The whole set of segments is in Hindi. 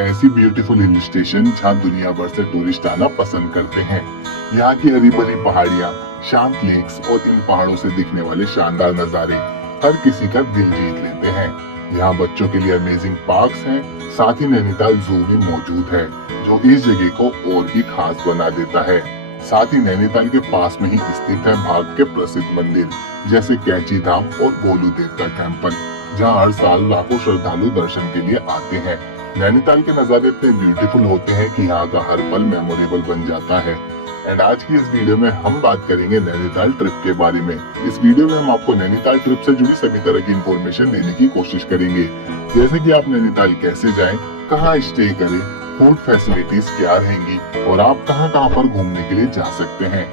ऐसी ब्यूटीफुल हिल स्टेशन जहाँ दुनिया भर से टूरिस्ट आना पसंद करते हैं। यहाँ की हरी भरी पहाड़ियाँ, शांत लेक्स और इन पहाड़ों से दिखने वाले शानदार नज़ारे हर किसी का दिल जीत लेते हैं। यहाँ बच्चों के लिए अमेजिंग पार्क्स हैं, साथ ही नैनीताल जू भी मौजूद है जो इस जगह को और भी खास बना देता है। साथ ही नैनीताल के पास में ही स्थित है भारत के प्रसिद्ध मंदिर जैसे कैची धाम और बोलू देव का टेम्पल, जहाँ हर साल लाखों श्रद्धालु दर्शन के लिए आते हैं। नैनीताल के नज़ारे इतने ब्यूटीफुल होते हैं कि यहाँ का हर पल मेमोरेबल बन जाता है। एंड आज की इस वीडियो में हम बात करेंगे नैनीताल ट्रिप के बारे में। इस वीडियो में हम आपको नैनीताल ट्रिप से जुड़ी सभी तरह की इंफॉर्मेशन देने की कोशिश करेंगे, जैसे कि आप नैनीताल कैसे जाएं, कहां स्टे करें, फूड फैसिलिटीज क्या रहेंगी और आप कहां पर घूमने के लिए जा सकते हैं।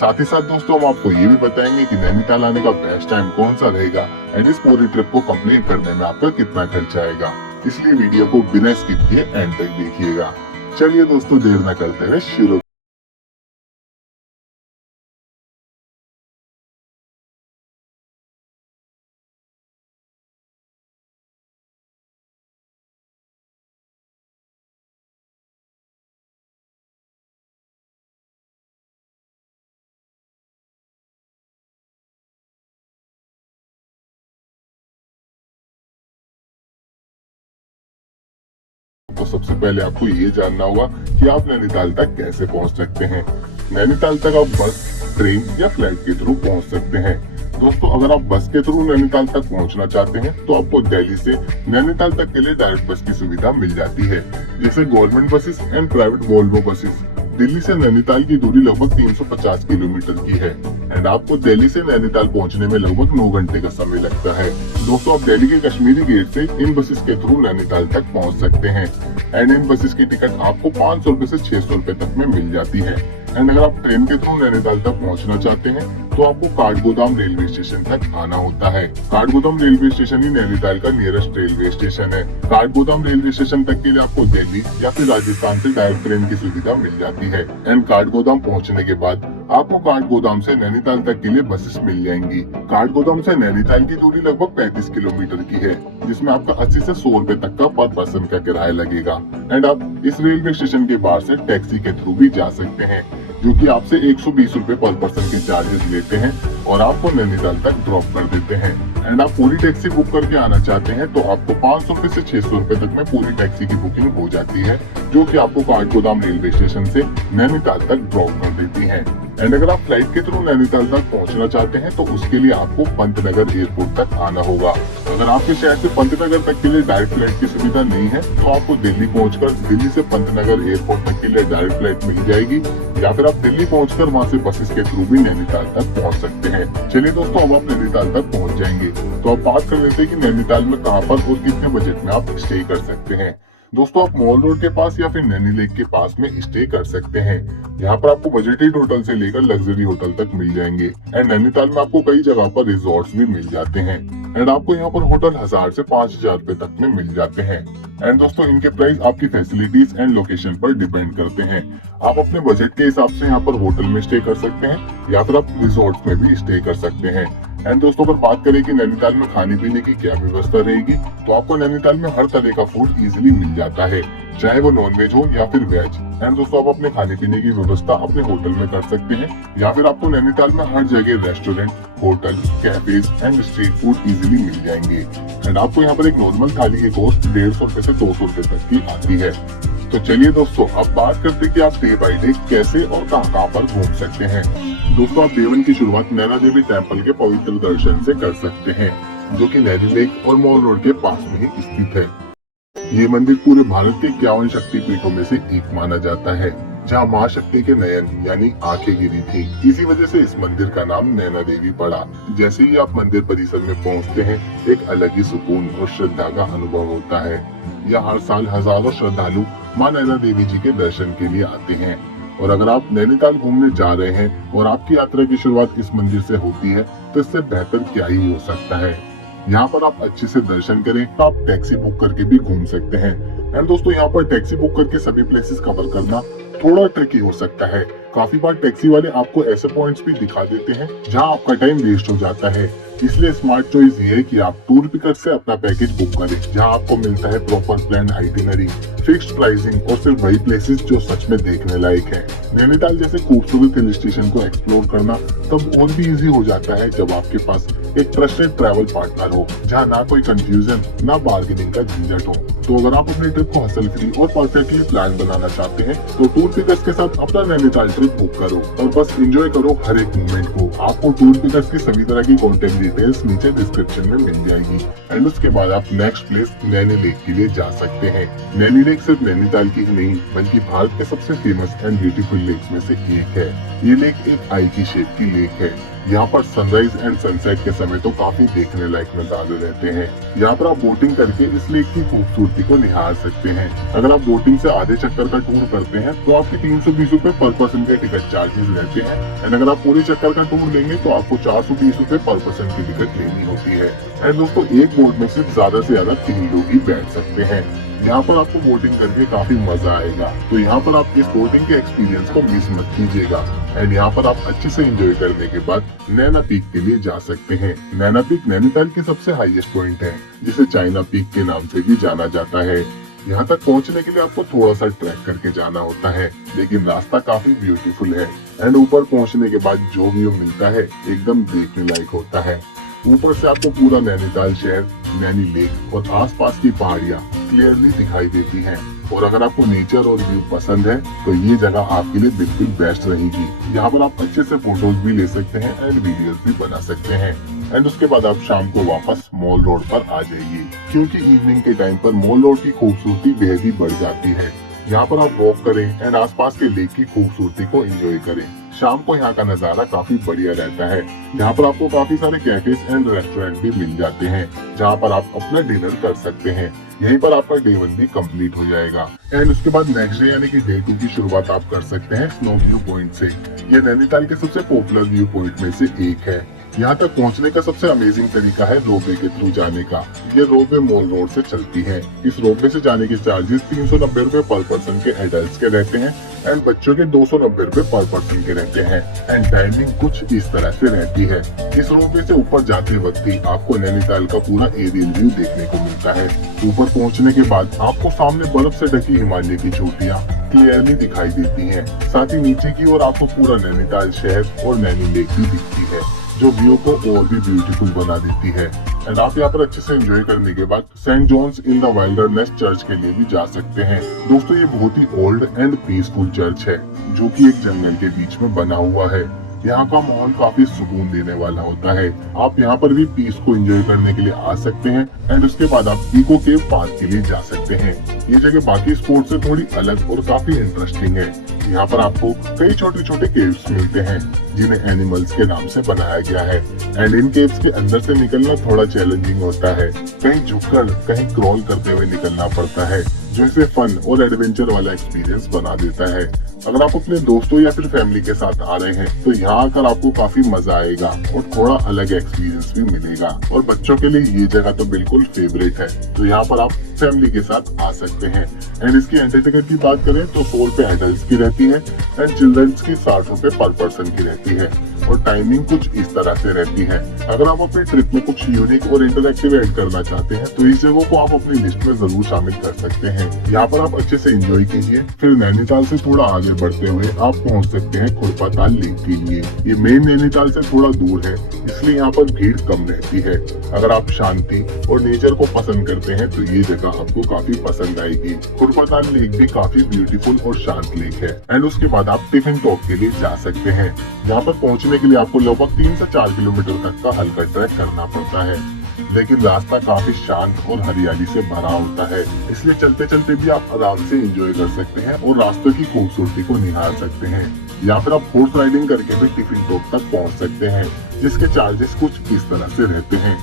साथ ही साथ दोस्तों हम आपको ये भी बताएंगे कि नैनीताल आने का बेस्ट टाइम कौन सा रहेगा एंड इस पूरी ट्रिप को कंप्लीट करने में आपका कितना खर्चा आएगा। इसलिए वीडियो को बिना स्किप किए एंड तक देखिएगा। चलिए दोस्तों देर न करते हुए शुरू। तो सबसे पहले आपको ये जानना होगा कि आप नैनीताल तक कैसे पहुंच सकते हैं। नैनीताल तक आप बस, ट्रेन या फ्लाइट के थ्रू पहुंच सकते हैं। दोस्तों अगर आप बस के थ्रू नैनीताल तक पहुंचना चाहते हैं तो आपको दिल्ली से नैनीताल तक के लिए डायरेक्ट बस की सुविधा मिल जाती है, जैसे government buses and private Volvo buses. Delhi से नैनीताल की दूरी लगभग 350 किलोमीटर की है एंड आपको दिल्ली से नैनीताल पहुंचने में लगभग 9 घंटे का समय लगता है। दोस्तों आप दिल्ली के कश्मीरी गेट से इन बसेस के थ्रू नैनीताल तक पहुंच सकते हैं एंड इन बसेस की टिकट आपको 500 रुपए से 600 रुपए तक में मिल जाती है। एंड अगर आप ट्रेन के थ्रू नैनीताल तक पहुंचना चाहते हैं तो आपको काठगोदाम रेलवे स्टेशन तक आना होता है। काठगोदाम रेलवे स्टेशन ही नैनीताल का नियरेस्ट रेलवे स्टेशन है। काठगोदाम रेलवे स्टेशन तक के लिए आपको दिल्ली या फिर राजस्थान से डायरेक्ट ट्रेन की सुविधा मिल जाती है। एंड काठगोदाम पहुंचने के बाद आपको काठगोदाम से नैनीताल तक के लिए बसेस मिल जाएंगी। काठगोदाम से नैनीताल की दूरी लगभग 35 किलोमीटर की है, जिसमें आपका 80 से 100 रुपए तक का पर पर्सन का किराया लगेगा। एंड आप इस रेलवे स्टेशन के बाहर से टैक्सी के थ्रू भी जा सकते हैं, जो कि आपसे 120 रुपए पर पर्सन के चार्जेस लेते हैं और आपको नैनीताल तक ड्रॉप कर देते हैं। एंड आप पूरी टैक्सी बुक करके आना चाहते हैं तो आपको 500 रुपए से 600 रुपए तक में पूरी टैक्सी की बुकिंग हो जाती है, जो कि आपको काठगोदाम रेलवे स्टेशन से नैनीताल तक ड्रॉप कर देती है। एंड अगर आप फ्लाइट के थ्रू नैनीताल तक पहुंचना चाहते हैं तो उसके लिए आपको पंतनगर एयरपोर्ट तक आना होगा। अगर आपके शहर से पंतनगर तक के लिए डायरेक्ट फ्लाइट की सुविधा नहीं है तो आपको दिल्ली पहुंचकर दिल्ली से पंतनगर एयरपोर्ट तक के लिए डायरेक्ट फ्लाइट मिल जाएगी, या फिर आप दिल्ली पहुंचकर वहां से बसेस के थ्रू भी नैनीताल तक पहुंच सकते हैं। चलिए दोस्तों अब आप नैनीताल तक पहुंच जाएंगे तो अब बात कर लेते हैं कि नैनीताल में कहां पर और कितने बजट में आप स्टे कर सकते हैं। दोस्तों आप मॉल रोड के पास या फिर नैनी लेक के पास में स्टे कर सकते हैं। यहाँ पर आपको बजटेड होटल से लेकर लग्जरी होटल तक मिल जाएंगे एंड नैनीताल में आपको कई जगह पर रिजॉर्ट्स भी मिल जाते हैं एंड आपको यहाँ पर होटल 1000 से 5000 रुपए तक में मिल जाते हैं। एंड दोस्तों इनके प्राइस आपकी फैसिलिटीज एंड लोकेशन पर डिपेंड करते हैं। आप अपने बजट के हिसाब से यहाँ पर होटल में स्टे कर सकते हैं या फिर आप रिजॉर्ट्स में भी स्टे कर सकते हैं। एंड दोस्तों अगर बात करें कि नैनीताल में खाने पीने की क्या व्यवस्था रहेगी, तो आपको नैनीताल में हर तरह का फूड इजीली मिल जाता है, चाहे वो नॉन वेज हो या फिर वेज। एंड दोस्तों आप अपने खाने पीने की व्यवस्था अपने होटल में कर सकते हैं या फिर आपको नैनीताल में हर जगह restaurant, hotel, cafes and street food easily मिल जाएंगे। एंड आपको यहाँ पर एक नॉर्मल थाली की कॉस्ट 150 रुपए से 200 रुपए तक की आती है। तो चलिए दोस्तों अब बात करते हैं कि आप डे बाई डे कैसे और कहां पर घूम सकते हैं। दोस्तों आप डे 1 की शुरुआत नैना देवी टेम्पल के पवित्र दर्शन से कर सकते हैं, जो कि नैनी लेक और मॉल रोड के पास में ही स्थित है। ये मंदिर पूरे भारत के 51 शक्तिपीठों में से एक माना जाता है, जहाँ माँ शक्ति के नयन यानी आंखें गिरी थी। इसी वजह से इस मंदिर का नाम नैना देवी पड़ा। जैसे ही आप मंदिर परिसर में पहुँचते हैं एक अलग ही सुकून और श्रद्धा का अनुभव होता है। यहाँ हर साल हजारों श्रद्धालु माँ नैना देवी जी के दर्शन के लिए आते हैं। और अगर आप नैनीताल घूमने जा रहे हैं और आपकी यात्रा की शुरुआत इस मंदिर से होती है तो इससे बेहतर क्या ही हो सकता है। यहाँ पर आप अच्छे से दर्शन करें तो आप टैक्सी बुक करके भी घूम सकते हैं। एंड दोस्तों यहाँ पर टैक्सी बुक करके सभी प्लेसेस कवर करना थोड़ा ट्रिकी हो सकता है। काफी बार टैक्सी वाले आपको ऐसे पॉइंट्स भी दिखा देते हैं जहां आपका टाइम वेस्ट हो जाता है। इसलिए स्मार्ट चॉइस ये है कि आप टूर पिकर से अपना पैकेज बुक करें, जहां आपको मिलता है proper plan itinerary, fixed pricing और सिर्फ वही प्लेसेस जो सच में देखने लायक है। नैनीताल जैसे खूबसूरत हिल स्टेशन को एक्सप्लोर करना तब और भी इजी हो जाता है जब आपके पास एक ट्रस्टेड ट्रैवल पार्टनर हो, जहाँ ना कोई कंफ्यूजन ना बार्गेनिंग का झंझट हो। तो अगर आप अपने ट्रिप को हसल फ्री और परफेक्टली प्लान बनाना चाहते हैं तो टूर पिकर्स के साथ अपना नैनीताल ट्रिप बुक करो और बस एंजॉय करो हर एक मोमेंट को। आपको टूर पिकर्स की सभी तरह की कॉन्टेक्ट डिटेल्स नीचे डिस्क्रिप्शन में मिल जाएगी। एंड उसके बाद आप नेक्स्ट प्लेस नैनी लेक के लिए जा सकते हैं। नैनी लेक सिर्फ नैनीताल की ही नहीं बल्कि भारत के सबसे फेमस एंड ब्यूटीफुल लेक्स में से एक है। ये लेक एक आई की शेप की लेक है। यहाँ पर सनराइज एंड सनसेट के समय तो काफी देखने लायक नजारे रहते हैं। यहाँ पर आप बोटिंग करके इस लेक की खूबसूरती को निहार सकते हैं। अगर आप बोटिंग से आधे चक्कर का टूर करते हैं तो आपके 320 रूपए पर पर्सन के टिकट चार्जेस रहते हैं। एंड अगर आप पूरे चक्कर का टूर लेंगे तो आपको 420 रूपए पर पर्सन की टिकट लेनी होती है। एंड दोस्तों एक बोट में सिर्फ ज्यादा से ज्यादा 3 लोग ही बैठ सकते हैं। यहाँ पर आपको बोटिंग करके काफी मजा आएगा, तो यहाँ पर आप इस बोटिंग के एक्सपीरियंस को मिस मत कीजिएगा। एंड यहाँ पर आप अच्छे से एंजॉय करने के बाद नैना पीक के लिए जा सकते हैं। नैना पीक नैनीताल की सबसे हाईएस्ट पॉइंट है, जिसे चाइना पीक के नाम से भी जाना जाता है। यहाँ तक पहुँचने के लिए आपको थोड़ा सा ट्रैक करके जाना होता है, लेकिन रास्ता काफी ब्यूटीफुल है। एंड ऊपर पहुँचने के बाद जो व्यू मिलता है एकदम देखने लायक होता है। ऊपर से आपको पूरा नैनीताल शहर, नैनी लेक और आसपास की पहाड़ियाँ क्लियरली दिखाई देती हैं। और अगर आपको नेचर और व्यू पसंद है तो ये जगह आपके लिए बिल्कुल बेस्ट रहेगी। यहाँ पर आप अच्छे से फोटोज भी ले सकते हैं एंड वीडियोस भी बना सकते हैं। एंड उसके बाद आप शाम को वापस मॉल रोड पर आ जाइए, क्योंकि इवनिंग के टाइम पर मॉल रोड की खूबसूरती बेहद ही बढ़ जाती है। यहाँ पर आप वॉक करें एंड आसपास के लेक की खूबसूरती को एंजॉय करें। शाम को यहाँ का नजारा काफी बढ़िया रहता है। यहाँ पर आपको काफी सारे कैफेज एंड रेस्टोरेंट भी मिल जाते हैं, जहाँ पर आप अपना डिनर कर सकते हैं। यहीं पर आपका डे 1 भी कंप्लीट हो जाएगा। एंड उसके बाद नेक्स्ट डे यानी कि डे 2 की शुरुआत आप कर सकते हैं स्नो व्यू पॉइंट से। ये नैनीताल के सबसे पॉपुलर व्यू पॉइंट में से एक है। यहाँ तक पहुँचने का सबसे अमेजिंग तरीका है रोपवे के थ्रू जाने का। ये रोपवे मॉल रोड से चलती है। इस रोपवे से जाने के चार्जेस 390 रूपए पर पर्सन के एडल्ट के रहते हैं एंड बच्चों के 290 रूपए पर पर्सन के रहते हैं। एंड टाइमिंग कुछ इस तरह से रहती है। इस रोपवे से ऊपर जाते वक्त ही आपको नैनीताल का पूरा एरियल व्यू देखने को मिलता है। ऊपर पहुँचने के बाद आपको सामने बर्फ से ढकी हिमालय की चोटियाँ क्लियरली दिखाई देती हैं। साथ ही नीचे की ओर आपको पूरा नैनीताल शहर और नैनी लेक भी दिखती है, जो व्यू को और भी ब्यूटीफुल बना देती है। एंड आप यहाँ पर अच्छे से एंजॉय करने के बाद saint John's in the wilderness church के लिए भी जा सकते हैं। दोस्तों ये बहुत ही ओल्ड एंड पीसफुल चर्च है, जो कि एक जंगल के बीच में बना हुआ है। यहाँ का माहौल काफी सुकून देने वाला होता है। आप यहाँ पर भी पीस को एंजॉय करने के लिए आ सकते हैं। एंड उसके बाद आप इको केव पार्क के लिए जा सकते हैं। ये जगह बाकी स्पॉट से थोड़ी अलग और काफी इंटरेस्टिंग है। यहाँ पर आपको कई छोटे छोटे केव्स मिलते हैं, जिन्हें एनिमल्स के नाम से बनाया गया है। एंड इन केव्स के अंदर से निकलना थोड़ा चैलेंजिंग होता है। कहीं झुककर कहीं क्रॉल करते हुए निकलना पड़ता है, जो इसे फन और एडवेंचर वाला एक्सपीरियंस बना देता है। अगर आप अपने दोस्तों या फिर फैमिली के साथ आ रहे हैं तो यहाँ आकर आपको काफी मजा आएगा और थोड़ा अलग एक्सपीरियंस भी मिलेगा। और बच्चों के लिए ये जगह तो बिल्कुल फेवरेट है, तो यहाँ पर आप फैमिली के साथ आ सकते हैं। एंड इसकी एंट्री टिकट की बात करें तो 100 रुपए एडल्ट की रहती है एंड चिल्ड्रंस की 60 रुपए पर पर्सन की रहती है। और टाइमिंग कुछ इस तरह से रहती है। अगर आप अपने ट्रिप में कुछ यूनिक और इंटरएक्टिव ऐड करना चाहते हैं तो इस जगह को आप अपनी लिस्ट में जरूर शामिल कर सकते हैं। यहाँ पर आप अच्छे से एंजॉय कीजिए। फिर नैनीताल से थोड़ा आगे बढ़ते हुए आप पहुँच सकते हैं खुरपाताल लेक के लिए। ये मेन नैनीताल से थोड़ा दूर है, इसलिए यहाँ पर भीड़ कम रहती है। अगर आप शांति और नेचर को पसंद करते हैं तो ये जगह आपको काफी पसंद आएगी। खुरपाताल लेक भी काफी ब्यूटीफुल और शांत लेक है। एंड उसके बाद आप टिफिन टॉप के लिए जा सकते हैं। यहाँ पर पहुँचने के लिए आपको लगभग 3 से 4 किलोमीटर तक का हल्का ट्रैक करना पड़ता है, लेकिन रास्ता काफी शांत और हरियाली से भरा होता है, इसलिए चलते चलते भी आप आराम से एंजॉय कर सकते हैं और रास्ते की खूबसूरती को निहार सकते हैं। या फिर आप हॉर्स राइडिंग करके भी टिफिन टॉप तक पहुंच सकते हैं, जिसके चार्जेस कुछ इस तरह से रहते हैं।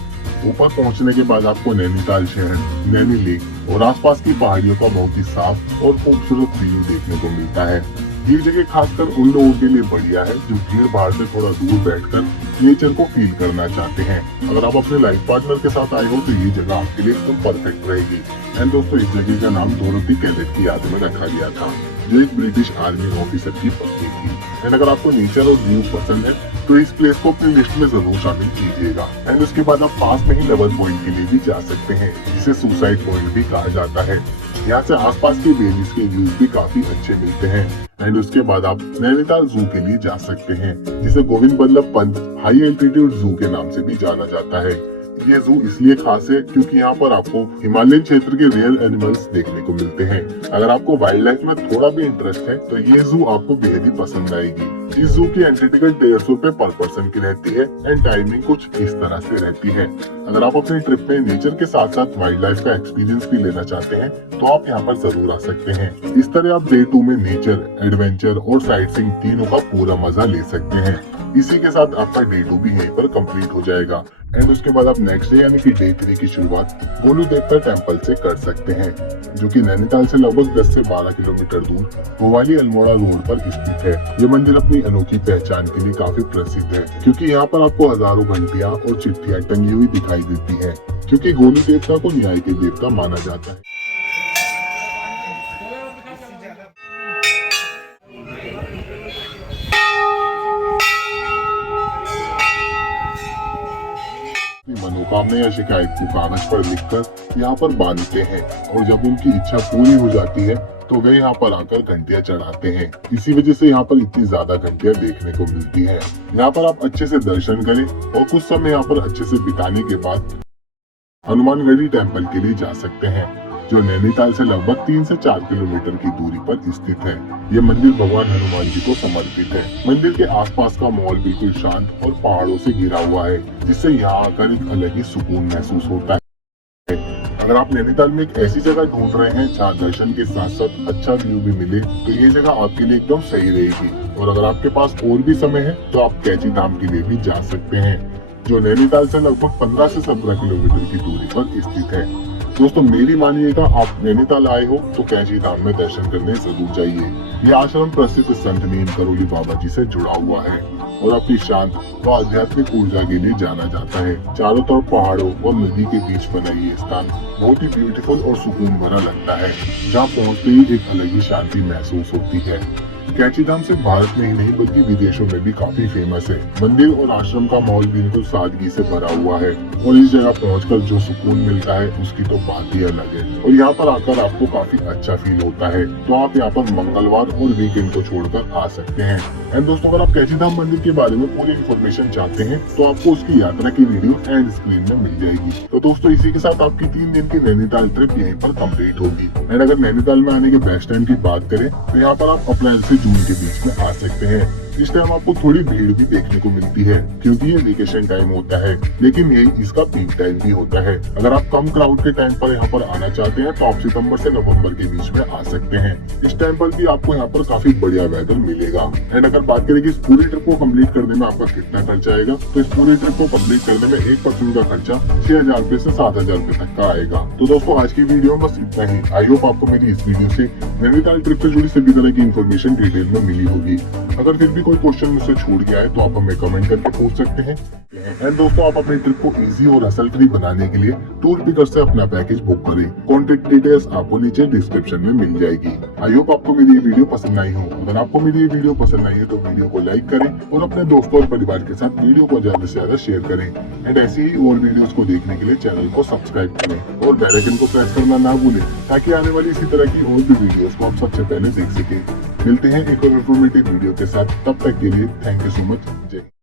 ऊपर पहुंचने के बाद आपको नैनीताल शहर, नैनी लेक और आसपास की पहाड़ियों का बहुत ही साफ और खूबसूरत व्यू देखने को मिलता है। ये जगह खासकर उन लोगों के लिए बढ़िया है जो भीड़ भाड़ से थोड़ा दूर बैठकर नेचर को फील करना चाहते हैं। अगर आप अपने लाइफ पार्टनर के साथ आए हो तो ये जगह आपके लिए एकदम परफेक्ट रहेगी। एंड दोस्तों इस जगह का नाम डोरोथी कैलेट की याद में रखा गया था। जो एक ब्रिटिश आर्मी ऑफिसर की पत्नी थी। एंड अगर आपको नेचर और व्यू पसंद है तो इस प्लेस को अपनी लिस्ट में जरूर शामिल कीजिएगा। एंड उसके बाद आप पास में ही लवर पॉइंट के लिए भी जा सकते हैं, जिसे सुसाइड पॉइंट भी कहा जाता है। यहाँ से आसपास के वैलीज के व्यूज भी काफी अच्छे मिलते हैं। एंड उसके बाद आप नैनीताल जू के लिए जा सकते हैं, जिसे गोविंद बल्लभ पंत हाई एल्टीट्यूड जू के नाम से भी जाना जाता है। ये जू इसलिए खास है क्योंकि यहाँ पर आपको हिमालयन क्षेत्र के रेयर एनिमल्स देखने को मिलते हैं। अगर आपको वाइल्ड लाइफ में थोड़ा भी इंटरेस्ट है तो ये जू आपको बेहद ही पसंद आएगी। इस जू की एंट्री टिकट 150 रुपए पर पर्सन की रहती है एंड टाइमिंग कुछ इस तरह से रहती है। अगर आप अपनी ट्रिप में नेचर के साथ साथ वाइल्ड लाइफ का एक्सपीरियंस भी लेना चाहते हैं तो आप यहाँ पर जरूर आ सकते हैं। इस तरह आप डे 2 में नेचर, एडवेंचर और साइट सीइंग तीनों का पूरा मजा ले सकते हैं। इसी के साथ आपका डे 2 भी यहीं पर कंप्लीट हो जाएगा। एंड उसके बाद आप नेक्स्ट डे यानी कि डे 3 की शुरुआत गोलू देवता टेम्पल से कर सकते हैं, जो कि नैनीताल से लगभग 10 से 12 किलोमीटर दूर भोवाली अल्मोड़ा रोड पर स्थित है। ये मंदिर अपनी अनोखी पहचान के लिए काफी प्रसिद्ध है, क्योंकि यहाँ पर आपको हजारों घंटियाँ और चिट्ठियाँ टंगी हुई दिखाई देती है, क्योंकि गोलू देवता को न्याय के देवता माना जाता है। मनोकामना या शिकायत को कागज पर लिखकर यहाँ पर बांधते हैं और जब उनकी इच्छा पूरी हो जाती है तो वे यहाँ पर आकर घंटियाँ चढ़ाते हैं। इसी वजह से यहाँ पर इतनी ज्यादा घंटियाँ देखने को मिलती है। यहाँ पर आप अच्छे से दर्शन करें और कुछ समय यहाँ पर अच्छे से बिताने के बाद हनुमानगढ़ी टेम्पल के लिए जा सकते हैं, जो नैनीताल से लगभग 3 से 4 किलोमीटर की दूरी पर स्थित है। ये मंदिर भगवान हनुमान जी को समर्पित है। मंदिर के आसपास का माहौल बिल्कुल शांत और पहाड़ों से घिरा हुआ है, जिससे यहाँ आकर एक अलग ही सुकून महसूस होता है। अगर आप नैनीताल में एक ऐसी जगह ढूंढ रहे हैं जहाँ दर्शन के साथ साथ अच्छा व्यू भी मिले तो ये जगह आपके लिए एकदम सही रहेगी। और अगर आपके पास और भी समय है तो आप कैची धाम के लिए भी जा सकते हैं, जो नैनीताल से लगभग 15 से 17 किलोमीटर की दूरी पर स्थित है। दोस्तों मेरी मानिएगा, आप नैनीताल आए हो तो कैची धाम में दर्शन करने जरूर जाइए। ये आश्रम प्रसिद्ध संत नीम करोली बाबा जी से जुड़ा हुआ है और अपनी शांत व आध्यात्मिक ऊर्जा के लिए जाना जाता है। चारों तरफ पहाड़ों और नदी के बीच बना ये स्थान बहुत ही ब्यूटीफुल और सुकून भरा लगता है, जहाँ पहुँचते ही एक अलग ही शांति महसूस होती है। कैची धाम सिर्फ भारत में ही नहीं बल्कि विदेशों में भी काफी फेमस है। मंदिर और आश्रम का माहौल बिल्कुल सादगी से भरा हुआ है और इस जगह पहुंचकर जो सुकून मिलता है उसकी तो बात ही अलग है। और यहाँ पर आकर आपको काफी अच्छा फील होता है। तो आप यहाँ पर मंगलवार और वीकेंड को छोड़कर आ सकते हैं। एंड दोस्तों अगर आप कैची धाम मंदिर के बारे में पूरी इन्फॉर्मेशन चाहते हैं तो आपको उसकी यात्रा की वीडियो एंड स्क्रीन में मिल जाएगी। तो दोस्तों इसी के साथ आपकी 3 दिन की नैनीताल ट्रिप यहीं पर कंप्लीट होगी। एंड अगर नैनीताल में आने के बेस्ट टाइम की बात करें तो यहाँ पर आप अप्रैल से जून के बीच में आ सकते हैं। इस टाइम आपको थोड़ी भीड़ भी देखने को मिलती है क्योंकि ये वेकेशन टाइम होता है, लेकिन यही इसका पीक टाइम भी होता है। अगर आप कम क्राउड के टाइम पर यहाँ पर आना चाहते हैं तो आप सितंबर से नवंबर के बीच में आ सकते हैं। इस टाइम पर भी आपको यहाँ पर काफी बढ़िया वेदर मिलेगा। एंड अगर बात करें कि इस पूरी ट्रिप को कंप्लीट करने में आपका कितना खर्चा आएगा, तो इस पूरी ट्रिप को कंप्लीट करने में एक पर्सन का खर्चा 6000 रुपए से 7000 रुपए तक का आएगा। तो दोस्तों आज की वीडियो में बस इतना ही। आई होप आपको मेरी इस वीडियो से नैनीताल ट्रिप से जुड़ी सभी तरह की इन्फॉर्मेशन डिटेल में मिली होगी। अगर फिर भी कोई क्वेश्चन मुझसे छूट गया है तो आप हमें कमेंट करके पूछ सकते हैं। एंड दोस्तों आप अपनी ट्रिप को इजी और हसल फ्री बनाने के लिए टूर पिकर से अपना पैकेज बुक करें। कॉन्टेक्ट डिटेल्स आपको नीचे डिस्क्रिप्शन में मिल जाएगी। आई होप आपको मेरी ये वीडियो पसंद आई हो। अगर आपको मेरी ये वीडियो पसंद आई है तो वीडियो को लाइक करें और अपने दोस्तों और परिवार के साथ वीडियो को ज्यादा से ज्यादा शेयर करें। एंड ऐसी ही और वीडियोस को देखने के लिए चैनल को सब्सक्राइब करें और बेल आइकन को प्रेस करना ना भूलें, ताकि आने वाली इसी तरह की और भी वीडियोस को आप सबसे पहले देख सकें। मिलते हैं एक और इन्फॉर्मेटिव वीडियो के साथ, तब तक के लिए थैंक यू सो मच। जय